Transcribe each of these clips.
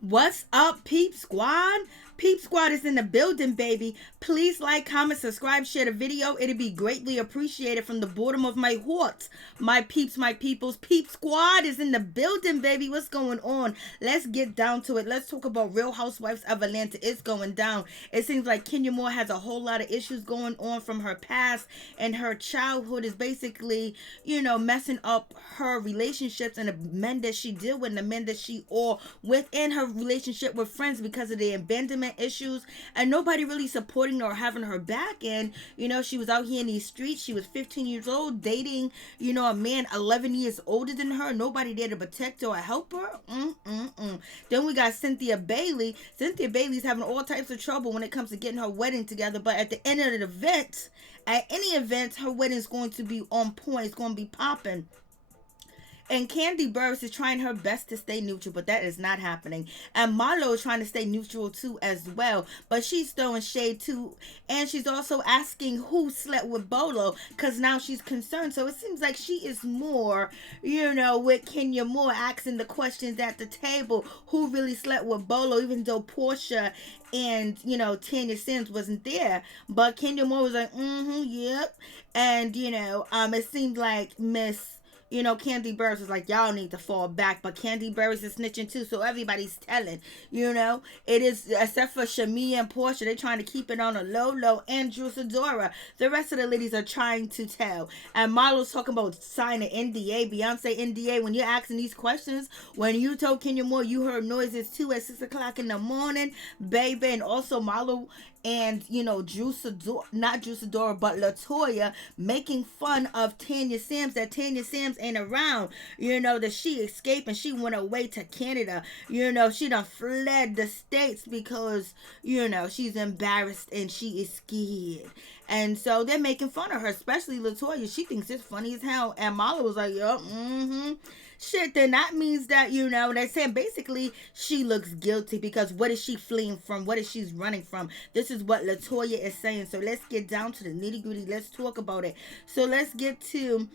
What's up, Peep Squad? Peep Squad is in the building, baby. Please like, comment, subscribe, share the video. It'd be greatly appreciated from the bottom of my heart. My peeps, my peoples. Peep Squad is in the building, baby. What's going on? Let's get down to it. Let's talk about Real Housewives of Atlanta. It's going down. It seems like Kenya Moore has a whole lot of issues going on from her past, and her childhood is basically, messing up her relationships and the men that she deal with and the men that she or within her relationship with friends because of the abandonment issues and nobody really supporting her or having her back. And she was out here in these streets. She was 15 years old dating a man 11 years older than her. Nobody there to protect her or help her. Then we got Cynthia Bailey. Cynthia Bailey's having all types of trouble when it comes to getting her wedding together, but at the end of the event, at any event, her wedding is going to be on point. It's going to be popping. And Kandi Burruss is trying her best to stay neutral, but that is not happening. And Marlo is trying to stay neutral too as well, but she's throwing shade too. And she's also asking who slept with Bolo, because now she's concerned. So it seems like she is more, with Kenya Moore asking the questions at the table. Who really slept with Bolo, even though Porsha and Tonya Sam wasn't there, but Kenya Moore was like, yep. And it seemed like Kandi Burruss was like, y'all need to fall back. But Kandi Burruss is snitching too, so everybody's telling. It is, except for Shamea and Porsha, they're trying to keep it on a low. And Sidora. The rest of the ladies are trying to tell. And Marlo's talking about signing NDA, Beyonce NDA. When you're asking these questions, when you told Kenya Moore you heard noises too at 6 o'clock in the morning, baby. And also Marlo and not Sidora, but Latoya making fun of Tonya Sam, that Tonya Sam ain't around, that she escaped and she went away to Canada. She done fled the States because she's embarrassed and she is scared. And so they're making fun of her, especially Latoya. She thinks it's funny as hell. And Marlo was like, yup, shit, then that means that, they're saying basically she looks guilty because what is she fleeing from? What is she running from? This is what Latoya is saying. So let's get down to the nitty gritty. Let's talk about it. So let's get to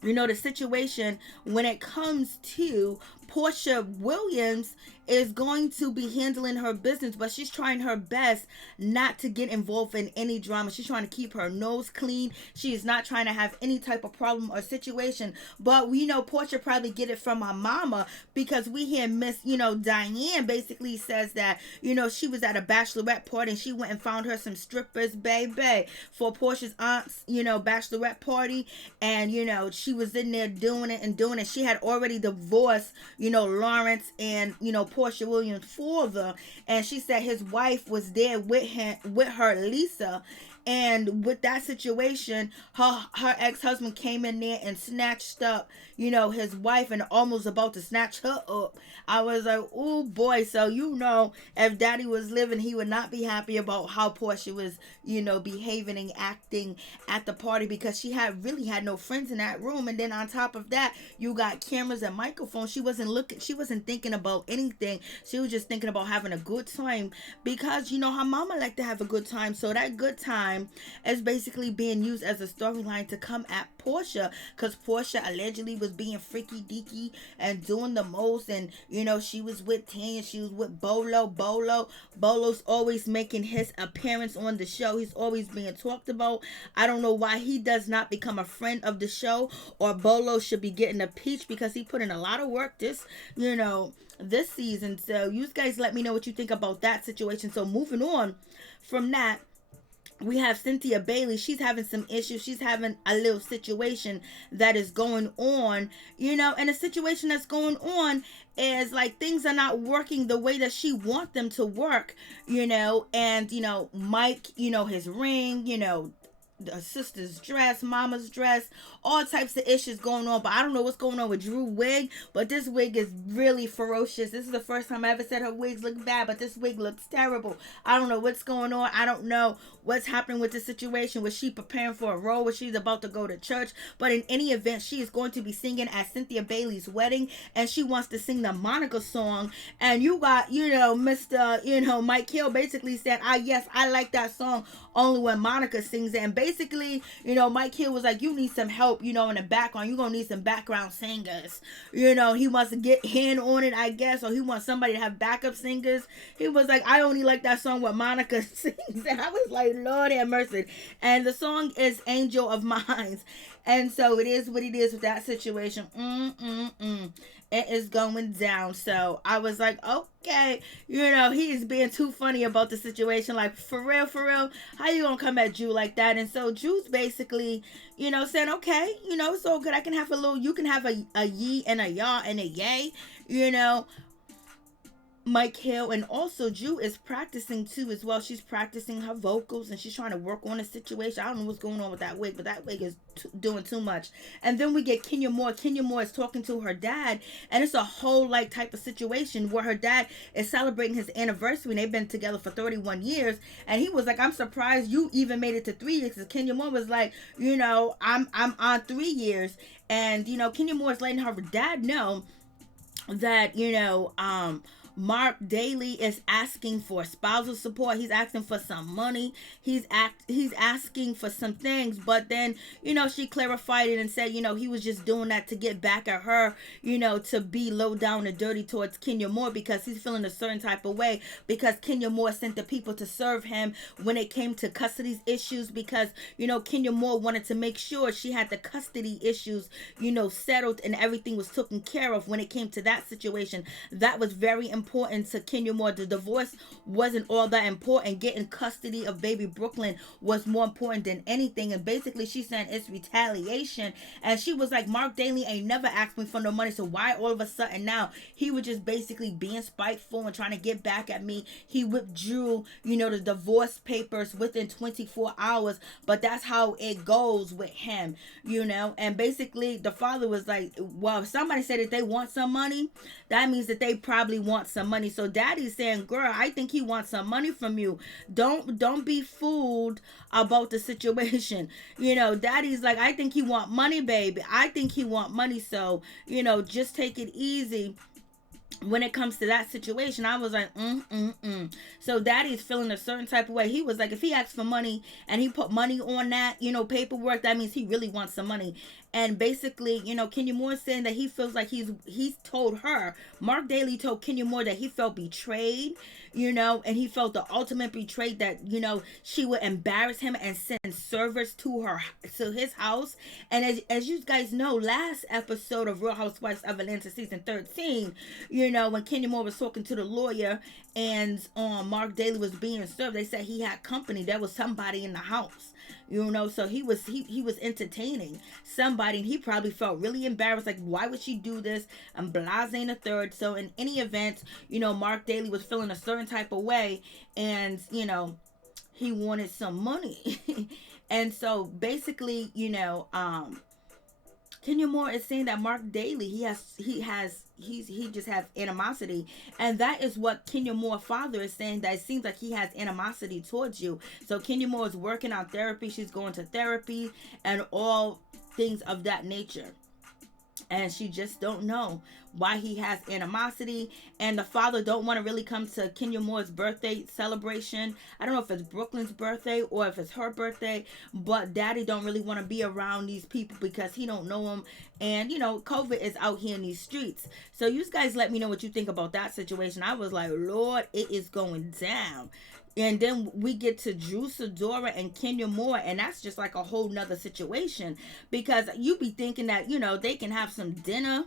the situation when it comes to Porsha Williams is going to be handling her business, but she's trying her best not to get involved in any drama. She's trying to keep her nose clean. She is not trying to have any type of problem or situation. But we know Porsha probably get it from her mama because we hear Miss, Diane basically says that, she was at a bachelorette party and she went and found her some strippers, baby, for Porsha's aunt's, bachelorette party. And, she was in there doing it. She had already divorced, Lawrence and, Porsha Williams' father, and she said his wife was there with her, Lisa. And with that situation, her ex-husband came in there and snatched up, his wife and almost about to snatch her up. I was like, oh boy. So, if daddy was living, he would not be happy about how Porsha was, behaving and acting at the party because she really had no friends in that room. And then on top of that, you got cameras and microphones. She wasn't thinking about anything. She was just thinking about having a good time because, her mama liked to have a good time. So that good time is basically being used as a storyline to come at Porsha because Porsha allegedly was being freaky deaky and doing the most. And she was with Tanya, she was with Bolo's always making his appearance on the show. He's always being talked about. I don't know why he does not become a friend of the show, or Bolo should be getting a peach because he put in a lot of work this season. So you guys let me know what you think about that situation. So moving on from that, we have Cynthia Bailey. She's having some issues. She's having a little situation that is going on, and the situation that's going on is like things are not working the way that she wants them to work, and, Mike, his ring, the sister's dress, mama's dress, all types of issues going on. But I don't know what's going on with Drew's wig, but this wig is really ferocious. This is the first time I ever said her wigs look bad, but this wig looks terrible. I don't know what's going on. I don't know what's happening with the situation. Was she preparing for a role? Was she about to go to church? But in any event, she is going to be singing at Cynthia Bailey's wedding, and she wants to sing the Monica song. And you got, Mr. Mike Hill basically said, yes, I like that song only when Monica sings it. And basically, Mike Hill was like, you need some help, in the background. You're going to need some background singers. He wants to get hand on it, I guess, or he wants somebody to have backup singers. He was like, I only like that song what Monica sings. And I was like, Lord have mercy. And the song is Angel of Mine. And so it is what it is with that situation. It is going down. So I was like, okay, he is being too funny about the situation. Like, for real, how you gonna come at Drew like that? And so Drew's basically, saying, okay, it's all good. I can have you can have a yee and a yaw and a yay, Mike Hill. And also Drew is practicing too as well. She's practicing her vocals and she's trying to work on a situation. I don't know what's going on with that wig, but that wig is doing too much. And then we get Kenya Moore. Kenya Moore is talking to her dad, and it's a whole type of situation where her dad is celebrating his anniversary, and they've been together for 31 years. And he was like, I'm surprised you even made it to 3 years. Because Kenya Moore was like, I'm on 3 years. And Kenya Moore is letting her dad know that Marc Daly is asking for spousal support. He's asking for some money. He's asking for some things. But then, she clarified it and said, he was just doing that to get back at her, to be low down and dirty towards Kenya Moore, because he's feeling a certain type of way because Kenya Moore sent the people to serve him when it came to custody issues, because, Kenya Moore wanted to make sure she had the custody issues, settled and everything was taken care of when it came to that situation. That was very important to Kenya Moore. The divorce wasn't all that important. Getting custody of baby Brooklyn was more important than anything. And basically she's saying it's retaliation. And she was like, Marc Daly ain't never asked me for no money, so why all of a sudden now he was just basically being spiteful and trying to get back at me. He withdrew the divorce papers within 24 hours, but that's how it goes with him, and basically the father was like, well, if somebody said that they want some money, that means that they probably want some money. So daddy's saying, girl, I think he wants some money from you. Don't be fooled about the situation. Daddy's like, I think he want money, baby. I think he want money. So, just take it easy when it comes to that situation. I was like, So daddy's feeling a certain type of way. He was like, if he asks for money and he put money on that, paperwork, that means he really wants some money. And basically, Kenya Moore saying that he feels like he's told her, Marc Daly told Kenya Moore that he felt betrayed, and he felt the ultimate betrayed, that, she would embarrass him and send servers to his house. And as you guys know, last episode of Real Housewives of Atlanta season 13, when Kenya Moore was talking to the lawyer and Marc Daly was being served, they said he had company. There was somebody in the house. So he was entertaining somebody, and he probably felt really embarrassed, like, why would she do this? I'm blasé the third. So in any event, Marc Daly was feeling a certain type of way, and he wanted some money. And so basically, Kenya Moore is saying that Marc Daly, he just has animosity. And that is what Kenya Moore's father is saying, that it seems like he has animosity towards you. So Kenya Moore is working on therapy. She's going to therapy and all things of that nature. And she just don't know why he has animosity. And the father don't want to really come to Kenya Moore's birthday celebration. I don't know if it's Brooklyn's birthday or if it's her birthday, but daddy don't really want to be around these people because he don't know them. And COVID is out here in these streets. So you guys let me know what you think about that situation. I was like, Lord, it is going down. And then we get to Drew, Sidora, and Kenya Moore, and that's just like a whole nother situation, because you be thinking that, they can have some dinner,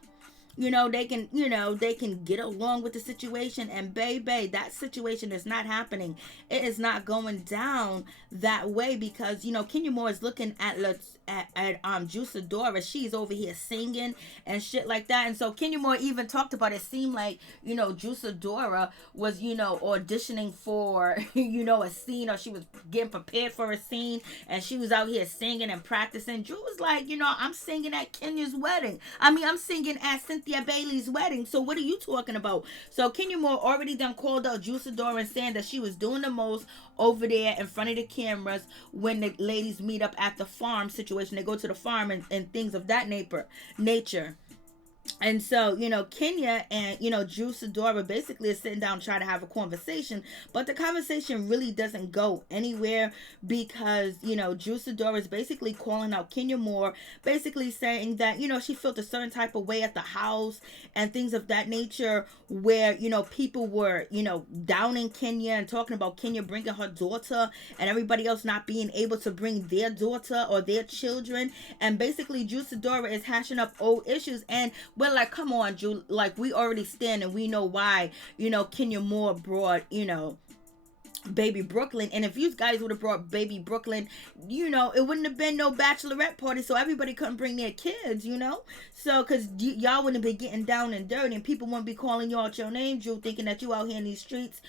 they can get along with the situation, and baby, that situation is not happening. It is not going down that way, because, Kenya Moore is looking at Drew, Sidora. She's over here singing and shit like that. And so Kenya Moore even talked about, it seemed like, Drew, Sidora was, auditioning for, a scene, or she was getting prepared for a scene, and she was out here singing and practicing. Drew was like, I'm singing at Kenya's wedding. I'm singing at Cynthia Bailey's wedding. So what are you talking about? So Kenya Moore already done called out Drew, Sidora, and saying that she was doing the most over there in front of the cameras when the ladies meet up at the farm situation. They go to the farm and things of that nature. And so, Kenya and, Sidora basically is sitting down trying to have a conversation, but the conversation really doesn't go anywhere because, Sidora is basically calling out Kenya more, basically saying that, she felt a certain type of way at the house and things of that nature where, people were, downing Kenya and talking about Kenya bringing her daughter and everybody else not being able to bring their daughter or their children. And basically, Sidora is hashing up old issues. And we're like, come on, Drew. Like, we already stand and we know why, Kenya Moore brought, baby Brooklyn. And if you guys would have brought baby Brooklyn, it wouldn't have been no bachelorette party, so everybody couldn't bring their kids, so because y'all wouldn't be getting down and dirty and people wouldn't be calling you out your name, Drew, thinking that you out here in these streets,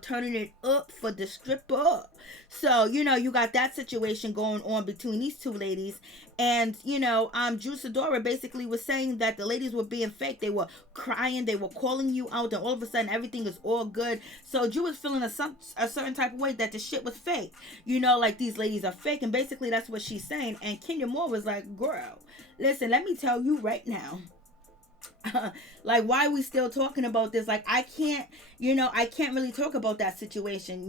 turning it up for the stripper. So you got that situation going on between these two ladies. And Drew Sidora basically was saying that the ladies were being fake. They were crying, they were calling you out, and all of a sudden everything is all good. So Drew was feeling a certain type of way that the shit was fake, like these ladies are fake. And basically that's what she's saying. And Kenya Moore was like, girl, listen, let me tell you right now, like, why are we still talking about this? Like, I can't really talk about that situation.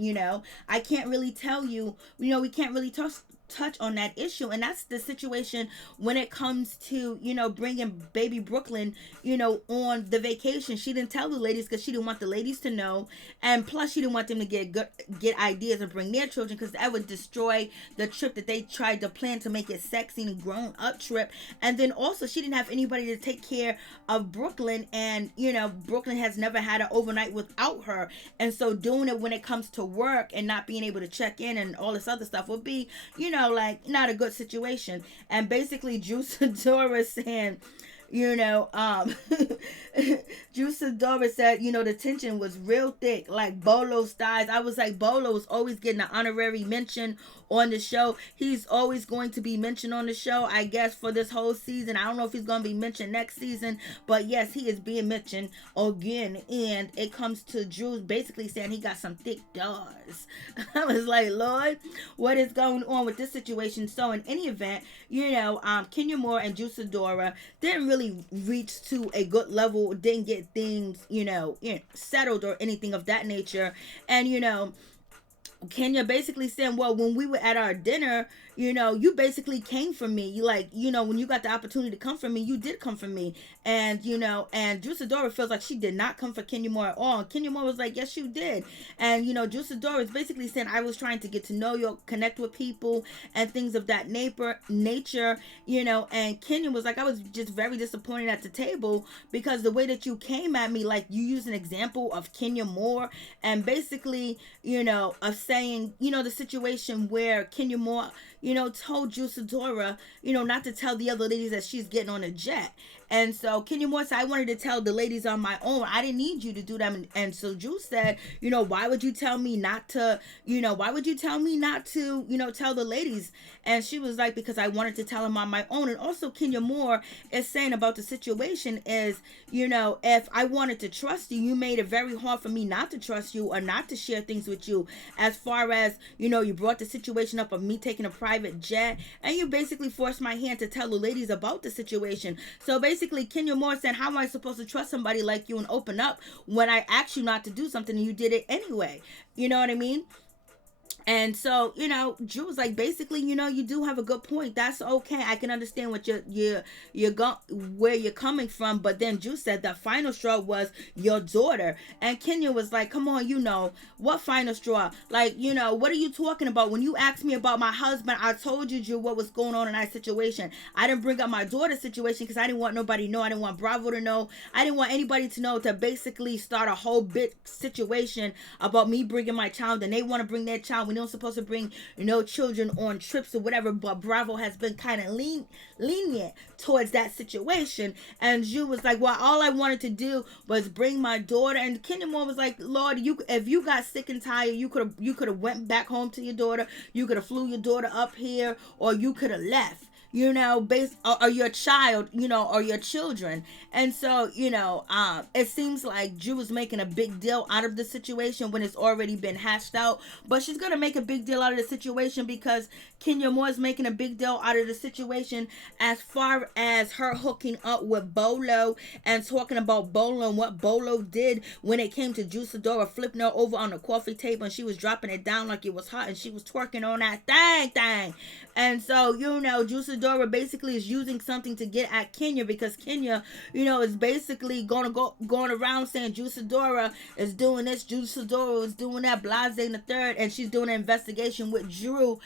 I can't really tell you, we can't really touch on that issue. And that's the situation when it comes to bringing baby Brooklyn on the vacation. She didn't tell the ladies because she didn't want the ladies to know, and plus she didn't want them to get ideas and bring their children, because that would destroy the trip that they tried to plan to make it sexy and grown up trip. And then also she didn't have anybody to take care of Brooklyn, and Brooklyn has never had an overnight without her. And so doing it when it comes to work and not being able to check in and all this other stuff would be like not a good situation. And basically Drew Sidora saying, Drew Sidora said, the tension was real thick, like Bolo's styles. I was like, Bolo is always getting an honorary mention on the show. He's always going to be mentioned on the show, I guess, for this whole season. I don't know if he's going to be mentioned next season, but yes, he is being mentioned again. And it comes to Drew basically saying he got some thick doors. I was like, Lord, what is going on with this situation? So in any event, Kenya Moore and Drew Sidora didn't really reach to a good level, didn't get things, settled or anything of that nature. And, Kenya basically saying, well, when we were at our dinner, you basically came for me. You like, when you got the opportunity to come for me, you did come for me. And, and Drew Sidora feels like she did not come for Kenya Moore at all. And Kenya Moore was like, yes, you did. And, Drew Sidora is basically saying, I was trying to get to know you, connect with people and things of that nature, and Kenya was like, I was just very disappointed at the table because the way that you came at me, like you used an example of Kenya Moore and basically, of saying, the situation where Kenya Moore, told Drew Sidora, not to tell the other ladies that she's getting on a jet. And so Kenya Moore said, I wanted to tell the ladies on my own. I didn't need you to do that. And so Drew said, why would you tell me not to, tell the ladies? And she was like, because I wanted to tell them on my own. And also Kenya Moore is saying about the situation is, if I wanted to trust you, you made it very hard for me not to trust you or not to share things with you. As far as, you brought the situation up of me taking a private jet, and you basically forced my hand to tell the ladies about the situation. So basically Kenya Moore said, how am I supposed to trust somebody like you and open up when I asked you not to do something and you did it anyway? You know what I mean? And so, Drew was like, basically, you do have a good point. That's okay. I can understand what where you're coming from. But then Drew said the final straw was your daughter. And Kenya was like, come on, what final straw? Like, what are you talking about? When you asked me about my husband, I told you, Drew, what was going on in that situation. I didn't bring up my daughter's situation because I didn't want nobody to know. I didn't want Bravo to know. I didn't want anybody to know, to basically start a whole big situation about me bringing my child, and they want to bring their child. We don't supposed to bring children on trips or whatever, but Bravo has been kind of lenient towards that situation. And Drew was like, well, all I wanted to do was bring my daughter. And Kenya Moore was like, Lord, if you got sick and tired, you could have went back home to your daughter, you could have flew your daughter up here, or you could have left. or your child, or your children. And so, it seems like Drew is making a big deal out of the situation when it's already been hashed out. But she's going to make a big deal out of the situation because Kenya Moore is making a big deal out of the situation as far as her hooking up with Bolo and talking about Bolo and what Bolo did when it came to Sidora flipping her over on the coffee table and she was dropping it down like it was hot and she was twerking on that thing. And so, Sidora basically is using something to get at Kenya because Kenya, is basically going around saying Sidora is doing this, Sidora is doing that, blase in the third, and she's doing an investigation with Drew.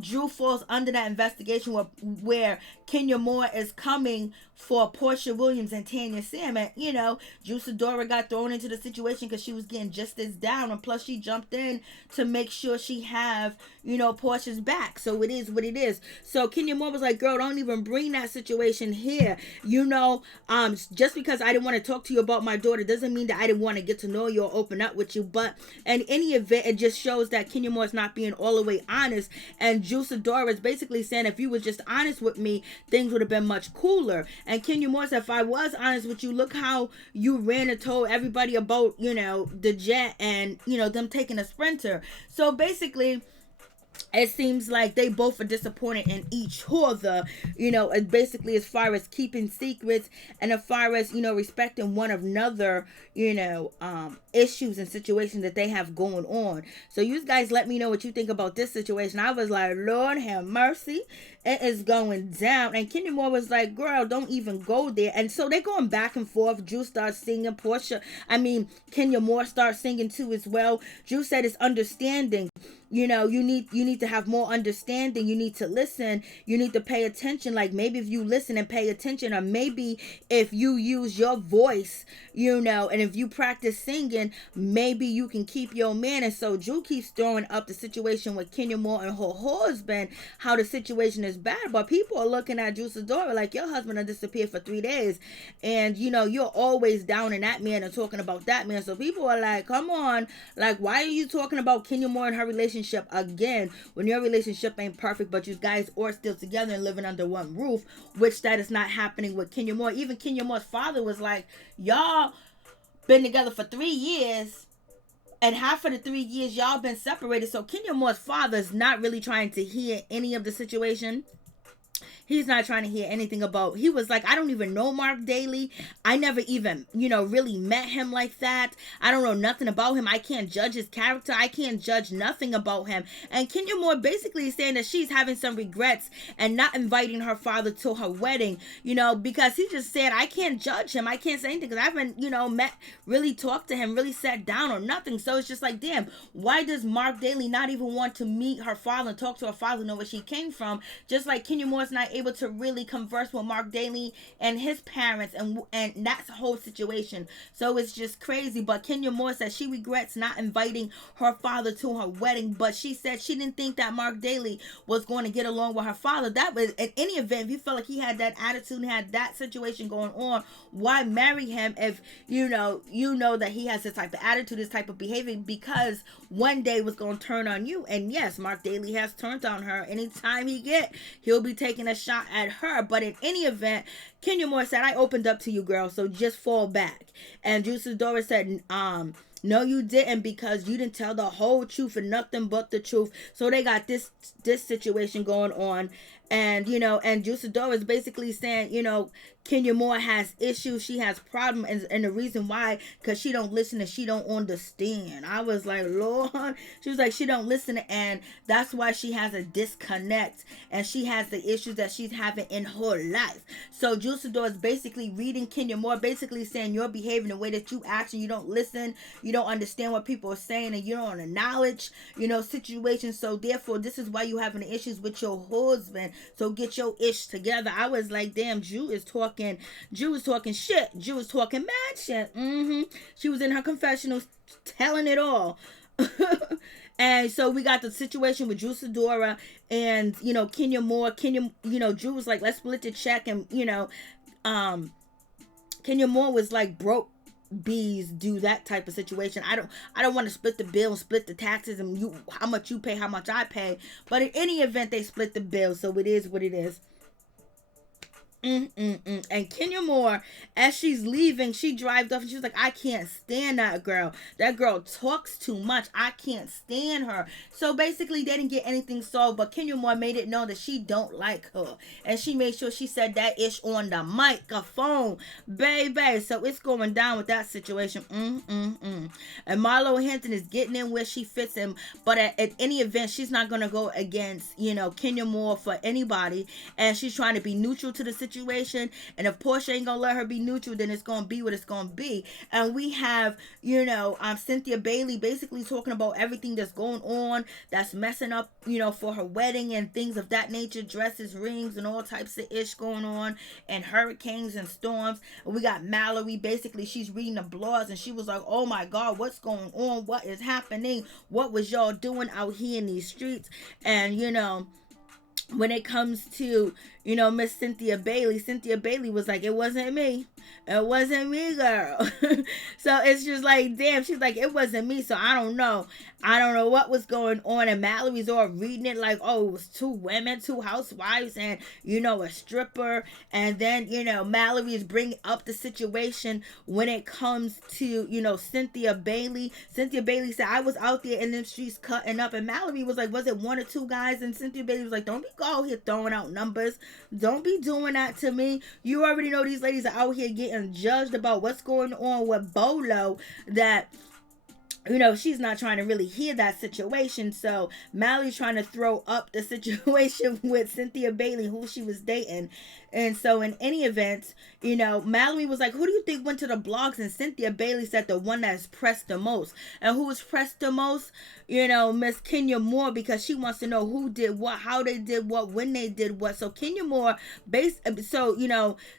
Drew falls under that investigation where Kenya Moore is coming for Porsha Williams and Tonya Sam. And, Sidora got thrown into the situation because she was getting just as down. And plus she jumped in to make sure she have, Porsha's back. So it is what it is. So Kenya Moore was like, girl, don't even bring that situation here. Just because I didn't want to talk to you about my daughter doesn't mean that I didn't want to get to know you or open up with you. But in any event, it just shows that Kenya Moore is not being all the way honest. And Sidora is basically saying, if you was just honest with me, things would have been much cooler. And Kenya Moore said, if I was honest with you, look how you ran and told everybody about, the jet and, them taking a sprinter. So basically, it seems like they both are disappointed in each other, basically as far as keeping secrets and as far as, respecting one another, issues and situations that they have going on. So you guys let me know what you think about this situation. I was like, Lord have mercy, it is going down. And Kenya Moore was like, girl, don't even go there. And so they're going back and forth. Drew starts singing, Kenya Moore starts singing too as well. Drew said it's understanding. You need to have more understanding. You need to listen. You need to pay attention. Like maybe if you listen and pay attention, or maybe if you use your voice, and if you practice singing, maybe you can keep your man. And so Drew keeps throwing up the situation with Kenya Moore and her husband, how the situation is bad. But people are looking at Sidora like, your husband has disappeared for 3 days. And, you're always down in that man and talking about that man. So people are like, come on. Like, why are you talking about Kenya Moore and her relationship again when your relationship ain't perfect, but you guys are still together and living under one roof, which that is not happening with Kenya Moore. Even Kenya Moore's father was like, y'all been together for 3 years and half of the 3 years y'all been separated. So Kenya Moore's father is not really trying to hear any of the situation. He's not trying to hear anything about. He was like, I don't even know Marc Daly. I never even, really met him like that. I don't know nothing about him. I can't judge his character. I can't judge nothing about him. And Kenya Moore basically is saying that she's having some regrets and not inviting her father to her wedding, because he just said, I can't judge him. I can't say anything because I haven't, really talked to him, really sat down or nothing. So it's just like, damn, why does Marc Daly not even want to meet her father and talk to her father, know where she came from? Just like Kenya Moore's not able to really converse with Marc Daly and his parents, and that's the whole situation. So it's just crazy. But Kenya Moore said she regrets not inviting her father to her wedding, but she said she didn't think that Marc Daly was going to get along with her father. That was, in any event, if you felt like he had that attitude and had that situation going on, why marry him if you know that he has this type of attitude, this type of behavior, because one day was going to turn on you. And yes, Marc Daly has turned on her. Anytime he'll be taking a shot at her. But in any event, Kenya Moore said, I opened up to you, girl, so just fall back. And Sidora said, no, you didn't, because you didn't tell the whole truth and nothing but the truth. So they got this situation going on. And, and Sidora is basically saying, Kenya Moore has issues. She has problems. And the reason why, because she don't listen and she don't understand. I was like, Lord. She was like, she don't listen. And that's why she has a disconnect. And she has the issues that she's having in her life. So Sidora is basically reading Kenya Moore, basically saying you're behaving the way that you act and you don't listen. You don't understand what people are saying and you don't acknowledge, situations. So therefore, this is why you having issues with your husband. So get your ish together. I was like, damn, Drew is talking shit. Drew was talking mad shit. She was in her confessional telling it all. And so we got the situation with Sidora and, Kenya Moore. Drew was like, let's split the check. And, Kenya Moore was like, broke bees do that type of situation. I don't want to split the bill and split the taxes and how much you pay, how much I pay. But in any event, they split the bill. So it is what it is. And Kenya Moore, as she's leaving, she drives off and she was like, I can't stand that girl. That girl talks too much. I can't stand her. So basically, they didn't get anything solved, but Kenya Moore made it known that she don't like her. And she made sure she said that ish on the microphone, baby. So it's going down with that situation. And Marlo Hampton is getting in where she fits in, but at any event, she's not going to go against, Kenya Moore for anybody. And she's trying to be neutral to the situation. And if Porsha ain't gonna let her be neutral, then it's gonna be what it's gonna be. And we have, Cynthia Bailey basically talking about everything that's going on, that's messing up, for her wedding and things of that nature, dresses, rings, and all types of ish going on, and hurricanes and storms. And we got Mallory, basically she's reading the blogs and she was like, oh my God, what's going on? What is happening? What was y'all doing out here in these streets? And when it comes to, Miss Cynthia Bailey was like, it wasn't me. It wasn't me, girl. So it's just like, damn, she's like, it wasn't me. So I don't know what was going on. And Mallory's all reading it like, oh, it was two women, two housewives, and, a stripper. And then, Mallory is bringing up the situation when it comes to, Cynthia Bailey. Cynthia Bailey said, I was out there in them streets cutting up. And Mallory was like, was it one or two guys? And Cynthia Bailey was like, don't be out here throwing out numbers. Don't be doing that to me. You already know these ladies are out here getting judged about what's going on with Bolo, that she's not trying to really hear that situation. So Mallory's trying to throw up the situation with Cynthia Bailey, who she was dating. And so in any event, Mallory was like, who do you think went to the blogs? And Cynthia Bailey said the one that's pressed the most. And who was pressed the most? Miss Kenya Moore, because she wants to know who did what, how they did what, when they did what. So Kenya Moore,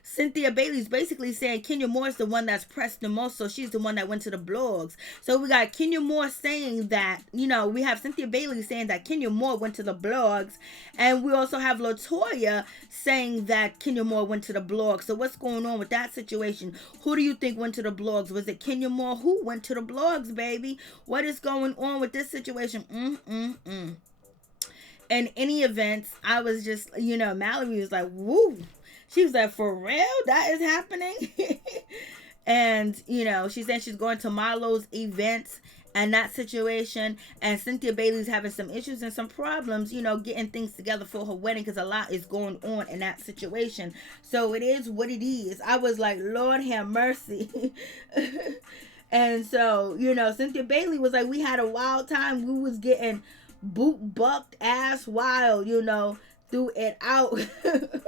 Cynthia Bailey's basically saying Kenya Moore is the one that's pressed the most. So she's the one that went to the blogs. So we got Kenya Moore saying that, we have Cynthia Bailey saying that Kenya Moore went to the blogs. And we also have Latoya saying that Kenya Moore went to the blogs. So what's going on with that situation? Who do you think went to the blogs? Was it Kenya Moore? Who went to the blogs, baby? What is going on with this situation? In any event, I was just, Mallory was like, woo. She was like, for real? That is happening? And, she said she's going to Marlo's event and that situation. And Cynthia Bailey's having some issues and some problems, getting things together for her wedding, because a lot is going on in that situation. So it is what it is. I was like, Lord have mercy. And so, Cynthia Bailey was like, we had a wild time. We was getting boot bucked ass wild, threw it out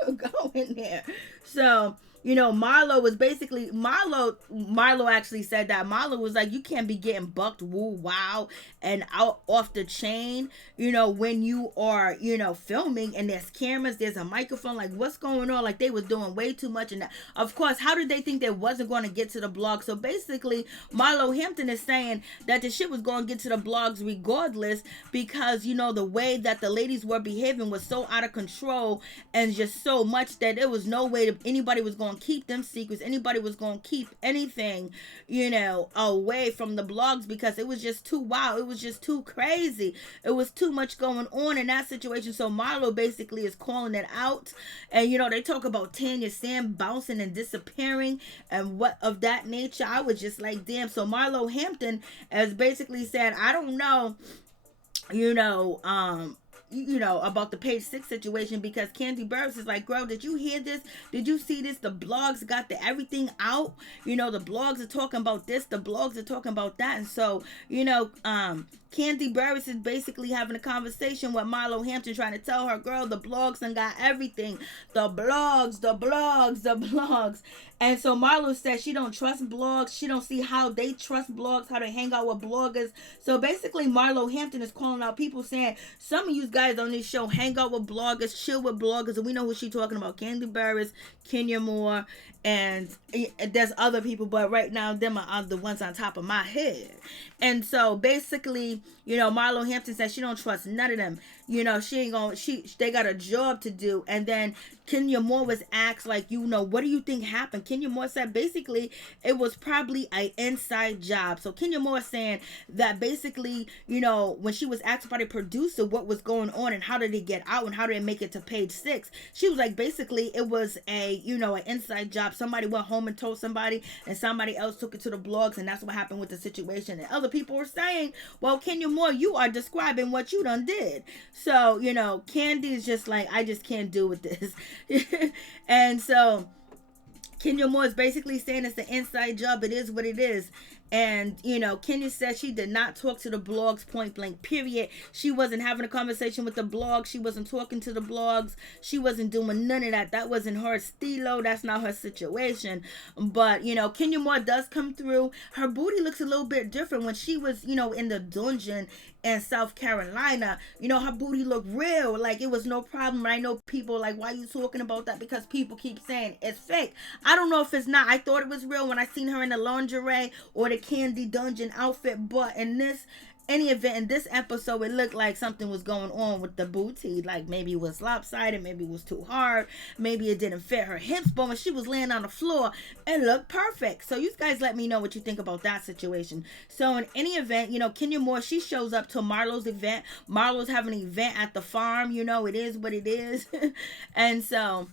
going there. So, Marlo was basically, Marlo actually said that. Marlo was like, you can't be getting bucked, woo, wow, and out off the chain, when you are, filming and there's cameras, there's a microphone, like what's going on? Like they was doing way too much. And of course, how did they think they wasn't going to get to the blog? So basically, Marlo Hampton is saying that the shit was going to get to the blogs regardless, because, the way that the ladies were behaving was so out of control and just so much that there was no way that anybody was going to keep them secrets. Anybody was going to keep anything, away from the blogs, because it was just too wild. It was just too crazy. It was too much going on in that situation. So Marlo basically is calling it out. And, they talk about Tonya Sam bouncing and disappearing and what of that nature. I was just like, damn. So Marlo Hampton has basically said, I don't know, about the page 6 situation, because Kandi Burruss is like, girl, did you hear this? Did you see this? The blogs got everything out. The blogs are talking about this. The blogs are talking about that. And so, Kandi Burruss is basically having a conversation with Marlo Hampton, trying to tell her, girl, the blogs done got everything. The blogs. And so Marlo says she don't trust blogs. She don't see how they trust blogs, how they hang out with bloggers. So basically, Marlo Hampton is calling out people, saying, some of you guys on this show hang out with bloggers, chill with bloggers. And we know who she's talking about. Kandi Burruss, Kenya Moore, and there's other people. But right now, them are the ones on top of my head. And so basically, Marlo Hampton says she don't trust none of them. she ain't gonna, they got a job to do. And then Kenya Moore was asked, like, what do you think happened? Kenya Moore said basically it was probably an inside job. So Kenya Moore saying that basically, when she was asked by the producer what was going on and how did it get out and how did it make it to page 6, she was like, basically it was an inside job. Somebody went home and told somebody, and somebody else took it to the blogs, and that's what happened with the situation. And other people were saying, well, Kenya Moore, you are describing what you done did. So, Kandi is just like, I just can't deal with this. And so Kenya Moore is basically saying it's an inside job. It is what it is. And, Kenya said she did not talk to the blogs, point blank, period. She wasn't having a conversation with the blogs. She wasn't talking to the blogs. She wasn't doing none of that. That wasn't her stilo. That's not her situation. But, Kenya Moore does come through. Her booty looks a little bit different. When she was, in the dungeon in South Carolina, her booty looked real. Like, it was no problem. And I know people like, why are you talking about that? Because people keep saying it's fake. I don't know if it's not. I thought it was real when I seen her in the lingerie or the Kandi dungeon outfit, but in this episode, it looked like something was going on with the booty. Like, maybe it was lopsided, maybe it was too hard, maybe it didn't fit her hips, but when she was laying on the floor, it looked perfect. So you guys let me know what you think about that situation. So in any event, Kenya Moore, she shows up to Marlo's event. Marlo's having an event at the farm. It is what it is. And so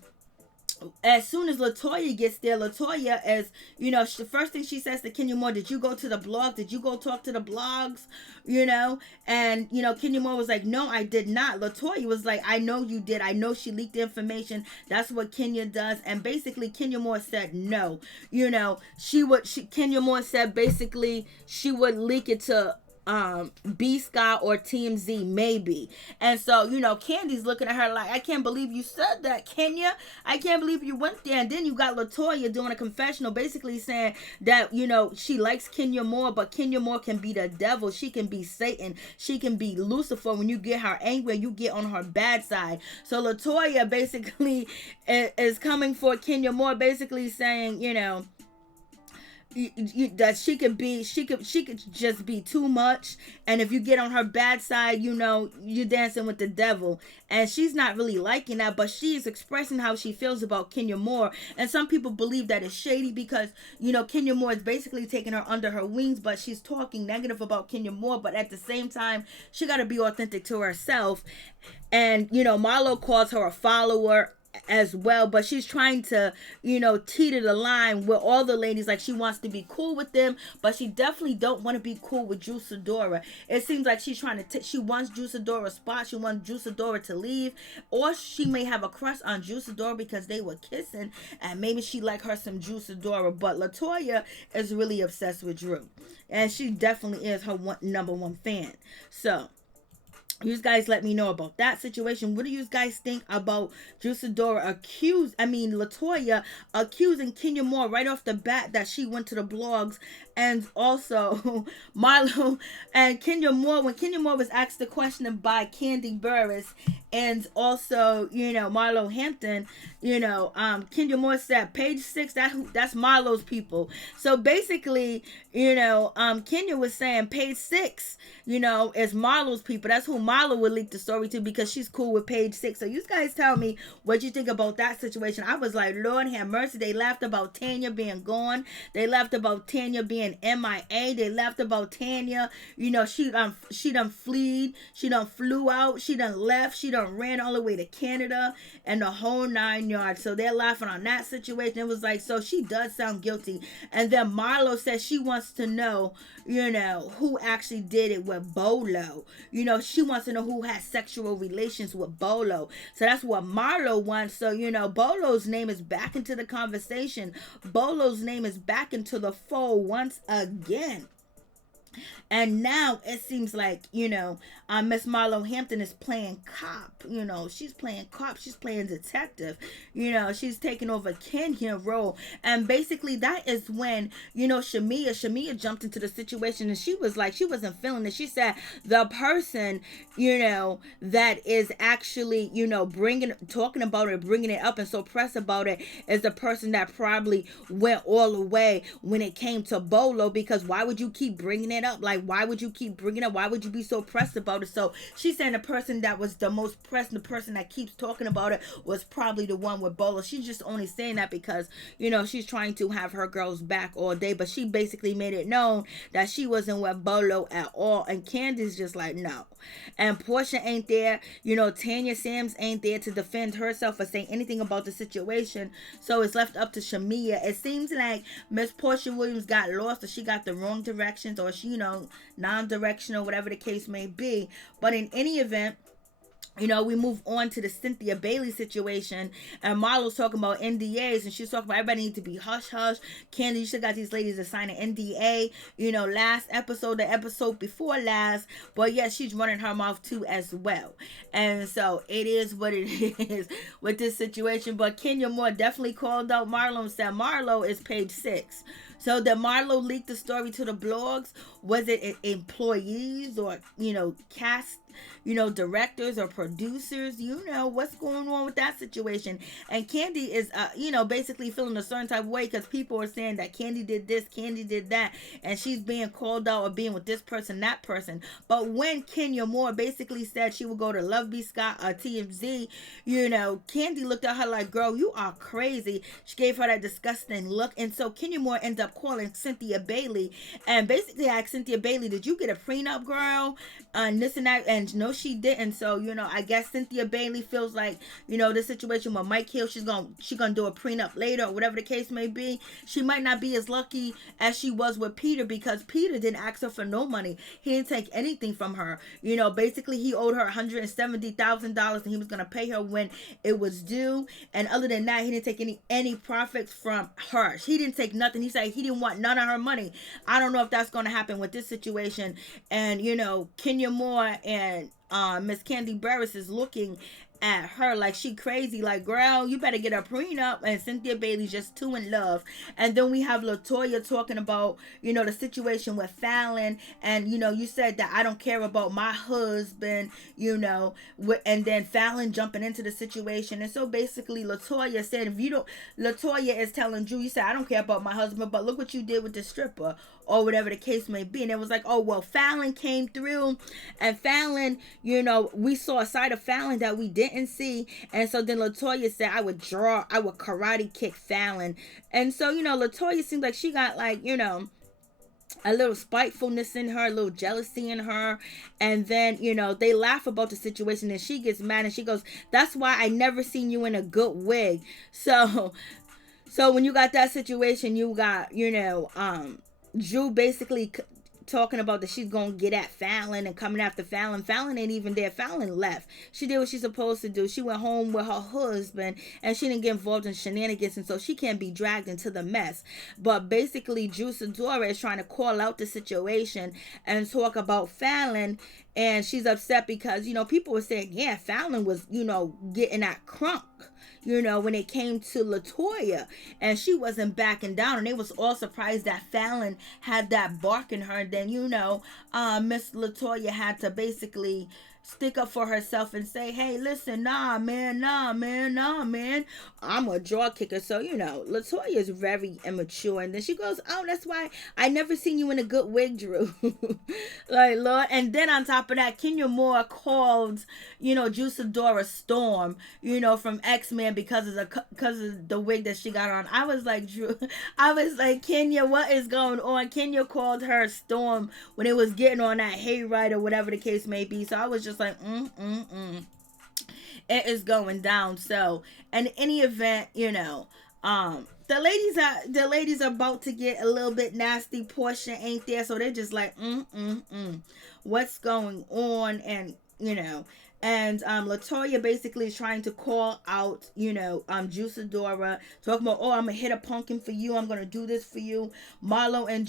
as soon as Latoya gets there, Latoya is, the first thing she says to Kenya Moore, did you go to the blog? Did you go talk to the blogs? And, Kenya Moore was like, no, I did not. Latoya was like, I know you did. I know she leaked the information. That's what Kenya does. And basically, Kenya Moore said no. Kenya Moore said basically she would leak it to B Scott or TMZ maybe. And so, Kandi's looking at her like, I can't believe you said that, Kenya. I can't believe you went there. And then you got Latoya doing a confessional basically saying that, she likes Kenya Moore, but Kenya Moore can be the devil. She can be Satan. She can be Lucifer when you get her angry and you get on her bad side. So Latoya basically is coming for Kenya Moore, basically saying, that she could just be too much, and if you get on her bad side, you're dancing with the devil. And she's not really liking that, but she's expressing how she feels about Kenya Moore. And some people believe that it's shady because Kenya Moore is basically taking her under her wings, but she's talking negative about Kenya Moore. But at the same time, she got to be authentic to herself. And Marlo calls her a follower as well, but she's trying to teeter the line with all the ladies. Like, she wants to be cool with them, but she definitely don't want to be cool with Drew Sidora. It seems like she's trying to she wants Drew Sidora's spot. She wants Drew Sidora to leave, or she may have a crush on Drew Sidora because they were kissing, and maybe she like her some Drew Sidora. But Latoya is really obsessed with Drew, and she definitely is her number one fan. So you guys let me know about that situation. What do you guys think about Sidora Latoya accusing Kenya Moore right off the bat that she went to the blogs? And also Marlo and Kenya Moore, when Kenya Moore was asked the question by Kandi Burruss and also, Marlo Hampton, Kenya Moore said page 6, that's Marlo's people. So basically, Kenya was saying page 6, is Marlo's people. That's who Marlo would leak the story to because she's cool with page 6. So you guys tell me what you think about that situation. I was like, Lord have mercy. They laughed about Tanya being gone. They laughed about Tanya being MIA. They laughed about Tanya. She done fleed. She done flew out. She done left. She done ran all the way to Canada and the whole 9 yards. So they're laughing on that situation. It was like, so she does sound guilty. And then Marlo says she wants to know, who actually did it with Bolo. She wants to know who had sexual relations with Bolo. So that's what Marlo wants. So, Bolo's name is back into the conversation. Bolo's name is back into the fold once again. And now it seems like, Miss Marlo Hampton is playing cop. She's playing cop. She's playing detective. She's taking over Kenya's role. And basically that is when, Shamea jumped into the situation and she was like, she wasn't feeling it. She said the person, that is actually, talking about it, bringing it up and so pressed about it is the person that probably went all the way when it came to Bolo, because why would you keep bringing it prenup? Like, why would you keep bringing it up? Why would you be so pressed about it? So she's saying the person that was the most pressed, the person that keeps talking about it, was probably the one with Bolo. She's just only saying that because, you know, she's trying to have her girls back all day, but she basically made it known that she wasn't with Bolo at all. And Kandi's just like, no. And Porsha ain't there. You know, Tonya Sam ain't there to defend herself or say anything about the situation. So it's left up to Shamea. It seems like Miss Porsha Williams got lost, or she got the wrong directions, or she, you know, non-directional, whatever the case may be. But in any event, you know, we move on to the Cynthia Bailey situation, and Marlo's talking about NDAs, and she's talking about everybody need to be hush hush. Kandi, you should got these ladies to sign an NDA, you know, last episode, the episode before last, but yeah, she's running her mouth too as well. And so it is what it is with this situation. But Kenya Moore definitely called out Marlo and said Marlo is page 6. So did Marlo leak the story to the blogs? Was it employees or, you know, cast, you know, directors or producers? You know, what's going on with that situation? And Kandi is, you know, basically feeling a certain type of way because people are saying that Kandi did this, Kandi did that, and she's being called out or being with this person, that person. But when Kenya Moore basically said she would go to Love B. Scott or TMZ, you know, Kandi looked at her like, girl, you are crazy. She gave her that disgusting look. And so Kenya Moore ended up calling Cynthia Bailey and basically asked Cynthia Bailey, did you get a prenup, girl? And this and that. And no, she didn't. So, you know, I guess Cynthia Bailey feels like, you know, the situation with Mike Hill, she's gonna do a prenup later or whatever the case may be. She might not be as lucky as she was with Peter because Peter didn't ask her for no money. He didn't take anything from her. You know, basically he owed her $170,000 and he was gonna pay her when it was due. And other than that, he didn't take any profits from her. He didn't take nothing. He said he didn't want none of her money. I don't know if that's gonna happen with this situation. And you know, Kenya Moore and Miss Kandi Burruss is looking at her like she crazy, like, girl, you better get a prenup. And Cynthia Bailey's just too in love. And then we have Latoya talking about, you know, the situation with Fallon, and you know, you said that I don't care about my husband, you know, and then Fallon jumping into the situation. And so basically Latoya said, if you don't, Latoya is telling Drew, you said I don't care about my husband, but look what you did with the stripper or whatever the case may be. And it was like, oh well, Fallon came through, and Fallon, you know, we saw a side of Fallon that we didn't see. And so then Latoya said I would karate kick Fallon. And so, you know, Latoya seems like she got, like, you know, a little spitefulness in her, a little jealousy in her. And then, you know, they laugh about the situation and she gets mad and she goes, that's why I never seen you in a good wig. So when you got that situation, you got, you know, Drew basically talking about that she's gonna get at Fallon and coming after Fallon. Fallon ain't even there. Fallon left. She did what she's supposed to do. She went home with her husband and she didn't get involved in shenanigans, and so she can't be dragged into the mess. But basically Sidora is trying to call out the situation and talk about Fallon, and she's upset because, you know, people were saying, yeah, Fallon was, you know, getting that crunk, you know, when it came to Latoya, and she wasn't backing down, and they was all surprised that Fallon had that bark in her. And then, you know, Miss Latoya had to basically stick up for herself and say, hey, listen, nah, man, I'm a draw kicker. So, you know, Latoya is very immature. And then she goes, oh, that's why I never seen you in a good wig, Drew. Like, Lord. And then on top of that, Kenya Moore called, you know, Sidora Storm, you know, from X-Men because of the wig that she got on. I was like, Drew, I was like, Kenya, what is going on? Kenya called her Storm when it was getting on that hayride or whatever the case may be. So I was just like, it is going down. So in any event, you know, the ladies are about to get a little bit nasty. Porsha ain't there, so they're just like, what's going on? And you know, and Latoya basically is trying to call out, you know, Sidora, talking about, oh, I'm gonna hit a pumpkin for you, I'm gonna do this for you. Marlo and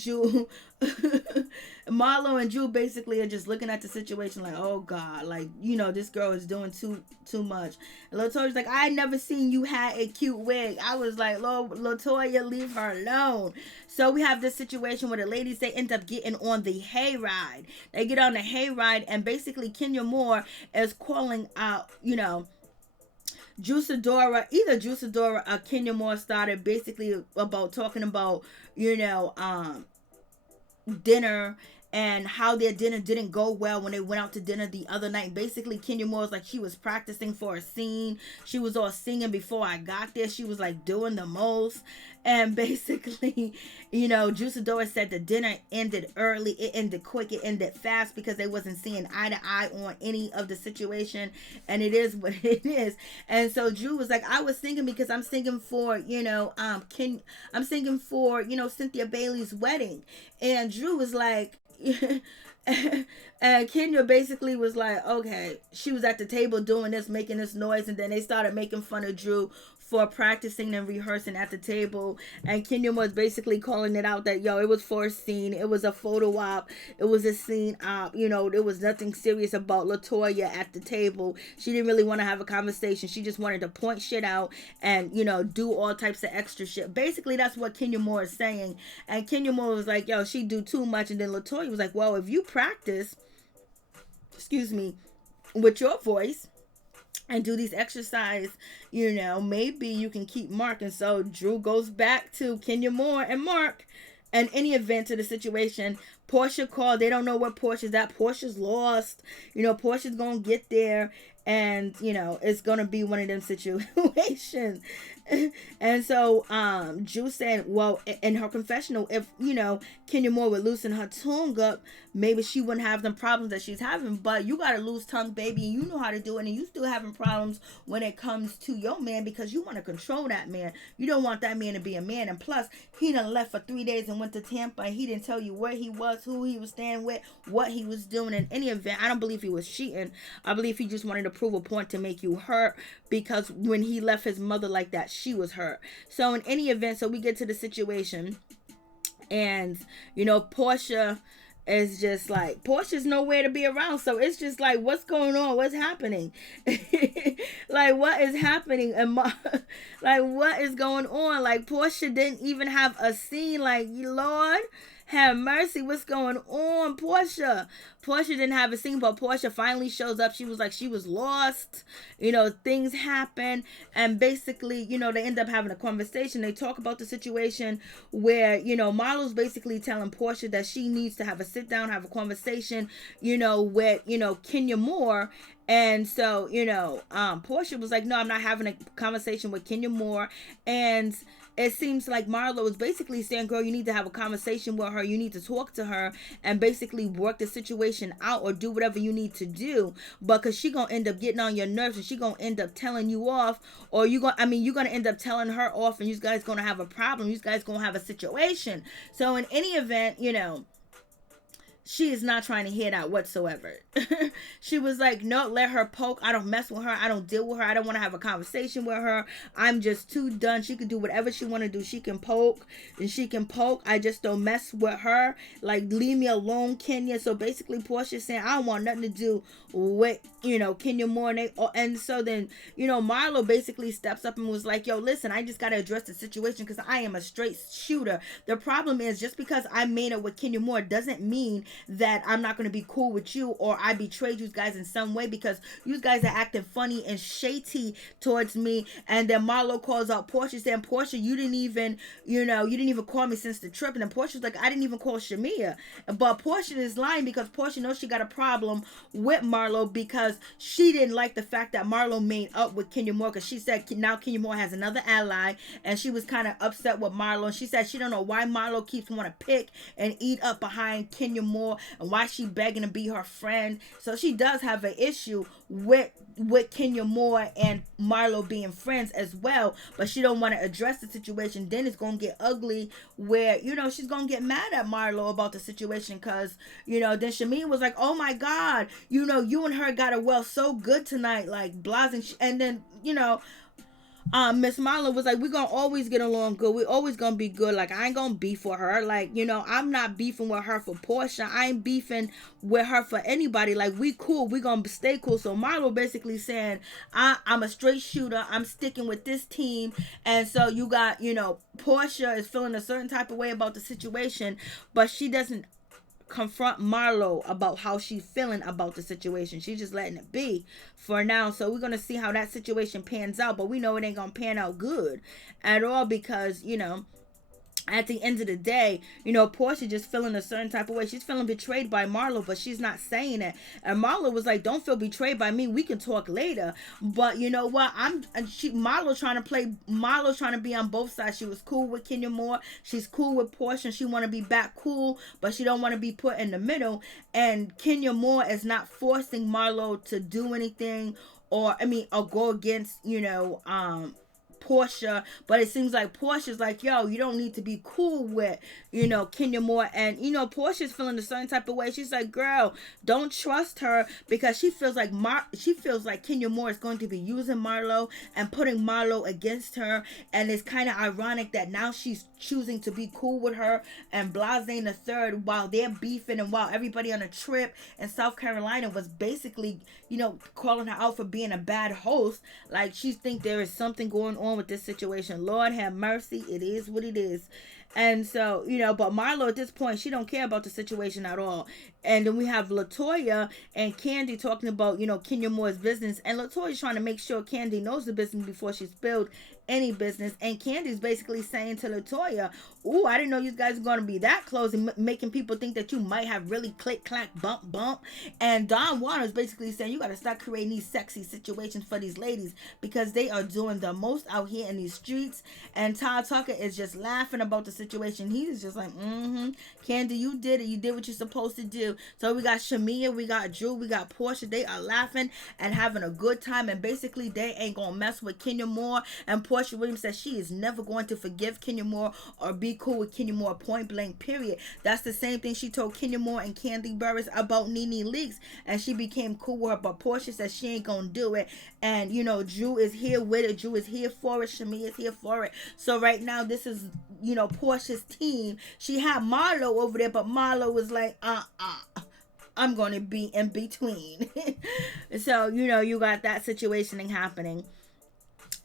Drew basically are just looking at the situation like, oh God, like, you know, this girl is doing too much. And Latoya's like, I never seen you had a cute wig. I was like, Latoya, leave her alone. So we have this situation where the ladies, they end up getting on the hayride. They get on the hayride, and basically Kenya Moore is calling out, you know, Sidora, either Sidora or Kenya Moore started basically about talking about, you know, dinner and how their dinner didn't go well when they went out to dinner the other night. Basically, Kenya Moore was like, she was practicing for a scene. She was all singing before I got there. She was like doing the most. And basically, Sidora said the dinner ended early. It ended quick. It ended fast because they wasn't seeing eye to eye on any of the situation. And it is what it is. And so Drew was like, I was singing because I'm singing for, I'm singing for, Cynthia Bailey's wedding. And Drew was like, and Kenya basically was like, okay, she was at the table doing this, making this noise, and then they started making fun of Drew for practicing and rehearsing at the table. And Kenya was basically calling it out that, it was for a scene, it was a photo op, it was a scene op, there was nothing serious about Latoya at the table. She didn't really want to have a conversation. She just wanted to point shit out and, do all types of extra shit. Basically, that's what Kenya Moore is saying. And Kenya Moore was like, she do too much. And then Latoya was like, well, if you practice, with your voice and do these exercise, maybe you can keep Marc. And so Drew goes back to Kenya Moore and Marc. And any event to the situation, Porsha called. They don't know where Porsha's at. Porsha's lost. Porsha's gonna get there, and it's gonna be one of them situations. And so Drew said, well, in her confessional, if Kenya Moore would loosen her tongue up, maybe she wouldn't have the problems that she's having. But you got a loose tongue, baby, and you know how to do it, and you still having problems when it comes to your man because you want to control that man. You don't want that man to be a man. And plus, he done left for 3 days and went to Tampa, and he didn't tell you where he was, who he was staying with, what he was doing. In any event, I don't believe he was cheating. I believe he just wanted to prove a point to make you hurt, because when he left his mother like that, she was hurt. So in any event, so we get to the situation, and Porsha is just like, Porsha's nowhere to be around. So it's just like, what's going on? What's happening? Like, what is happening? And like, what is going on? Like, Porsha didn't even have a scene. Like, Lord have mercy, what's going on? Porsha didn't have a scene, but Porsha finally shows up. She was like, she was lost, things happen, and basically, they end up having a conversation. They talk about the situation where, Marlo's basically telling Porsha that she needs to have a sit down, have a conversation, with, Kenya Moore. And so, Porsha was like, no, I'm not having a conversation with Kenya Moore. And it seems like Marlo is basically saying, girl, you need to have a conversation with her. You need to talk to her and basically work the situation out, or do whatever you need to do. Because she going to end up getting on your nerves, and she going to end up telling you off, or you're going to end up telling her off, and you guys going to have a problem. You guys going to have a situation. So in any event, she is not trying to hear that whatsoever. She was like, no, let her poke. I don't mess with her. I don't deal with her. I don't want to have a conversation with her. I'm just too done. She can do whatever she want to do. She can poke and she can poke. I just don't mess with her. Like, leave me alone, Kenya. So basically, Porsha's saying, I don't want nothing to do with, Kenya Moore. And so then, Marlo basically steps up and was like, yo, listen, I just got to address the situation because I am a straight shooter. The problem is, just because I made it with Kenya Moore doesn't mean that I'm not going to be cool with you, or I betrayed you guys in some way, because you guys are acting funny and shady towards me. And then Marlo calls out Porsha saying, Porsha, you didn't even call me since the trip. And then Porsha's like, I didn't even call Shamea. But Porsha is lying, because Porsha knows she got a problem with Marlo, because she didn't like the fact that Marlo made up with Kenya Moore, because she said now Kenya Moore has another ally, and she was kind of upset with Marlo. And she said she don't know why Marlo keeps want to pick and eat up behind Kenya Moore, and why she begging to be her friend. So she does have an issue with Kenya Moore and Marlo being friends as well, but she don't want to address the situation. Then it's gonna get ugly, where she's gonna get mad at Marlo about the situation, because then Shamea was like, oh my god, you and her got a well so good tonight, like blasing, and then Miss Marlo was like, we're gonna always get along good. We're always gonna be good. Like, I ain't gonna beef with her. Like, I'm not beefing with her for Porsha. I ain't beefing with her for anybody. Like, we cool. We gonna stay cool. So Marlo basically saying, I'm a straight shooter. I'm sticking with this team. And so you got, Porsha is feeling a certain type of way about the situation, but she doesn't confront Marlo about how she's feeling about the situation. She's just letting it be for now. So we're gonna see how that situation pans out, but we know it ain't gonna pan out good at all, because at the end of the day, you know, Porsha just feeling a certain type of way. She's feeling betrayed by Marlo, but she's not saying it. And Marlo was like, "Don't feel betrayed by me. We can talk later." But you know what? Marlo trying to be on both sides. She was cool with Kenya Moore. She's cool with Porsha. And she want to be back cool, but she don't want to be put in the middle. And Kenya Moore is not forcing Marlo to do anything, or go against, Porsha, but it seems like Porsha's like, yo, you don't need to be cool with, Kenya Moore. And, Porsha's feeling a certain type of way. She's like, girl, don't trust her, because she feels like Kenya Moore is going to be using Marlo and putting Marlo against her. And it's kind of ironic that now she's choosing to be cool with her and Blase the third, while they're beefing, and while everybody on a trip in South Carolina was basically, calling her out for being a bad host. Like, she think there is something going on with this situation. Lord have mercy. It is what it is. And so, but Marlo at this point, she don't care about the situation at all. And then we have Latoya and Kandi talking about, Kenya Moore's business. And Latoya's trying to make sure Kandi knows the business before she spilled any business. And Candy's basically saying to Latoya, "Ooh, I didn't know you guys are going to be that close," and making people think that you might have really click, clack, bump, bump. And Don Juan basically saying, you got to start creating these sexy situations for these ladies, because they are doing the most out here in these streets. And Todd Tucker is just laughing about the situation. He's just like, Kandi, you did it. You did what you're supposed to do. So we got Shamea, we got Drew, we got Porsha. They are laughing and having a good time. And basically, they ain't going to mess with Kenya Moore. And Porsha Williams says she is never going to forgive Kenya Moore or be cool with Kenya Moore, point blank, period. That's the same thing she told Kenya Moore and Kandi Burruss about Nene Leakes, and she became cool with her. But Porsha says she ain't gonna do it. And Drew is here with it. Drew is here for it. Shamea is here for it. So right now, this is Porsha's team. She had Marlo over there, but Marlo was like, I'm gonna be in between. So you got that situation happening.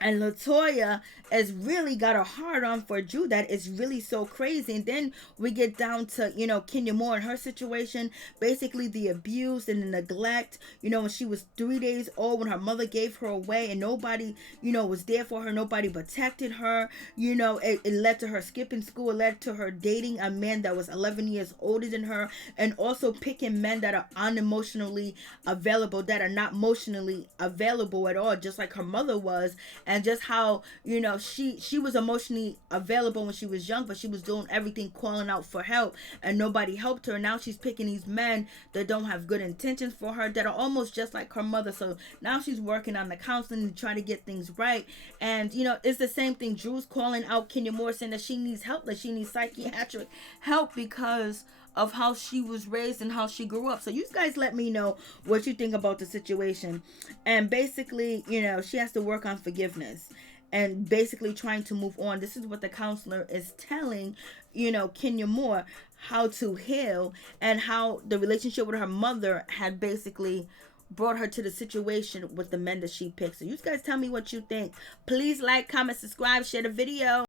And Latoya has really got a hard on for Drew that is really so crazy. And then we get down to, Kenya Moore and her situation. Basically the abuse and the neglect, when she was 3 days old, when her mother gave her away and nobody, was there for her. Nobody protected her. It led to her skipping school. It led to her dating a man that was 11 years older than her. And also picking men that are unemotionally available, that are not emotionally available at all, just like her mother was. And just how, she was emotionally available when she was young, but she was doing everything, calling out for help, and nobody helped her. Now she's picking these men that don't have good intentions for her, that are almost just like her mother. So now she's working on the counseling to try to get things right. And, it's the same thing. Drew's calling out Kenya Moore, saying that she needs help, that she needs psychiatric help because of how she was raised and how she grew up. So you guys let me know what you think about the situation. And basically, she has to work on forgiveness and basically trying to move on. This is what the counselor is telling, Kenya Moore, how to heal, and how the relationship with her mother had basically brought her to the situation with the men that she picked. So you guys tell me what you think. Please like, comment, subscribe, share the video.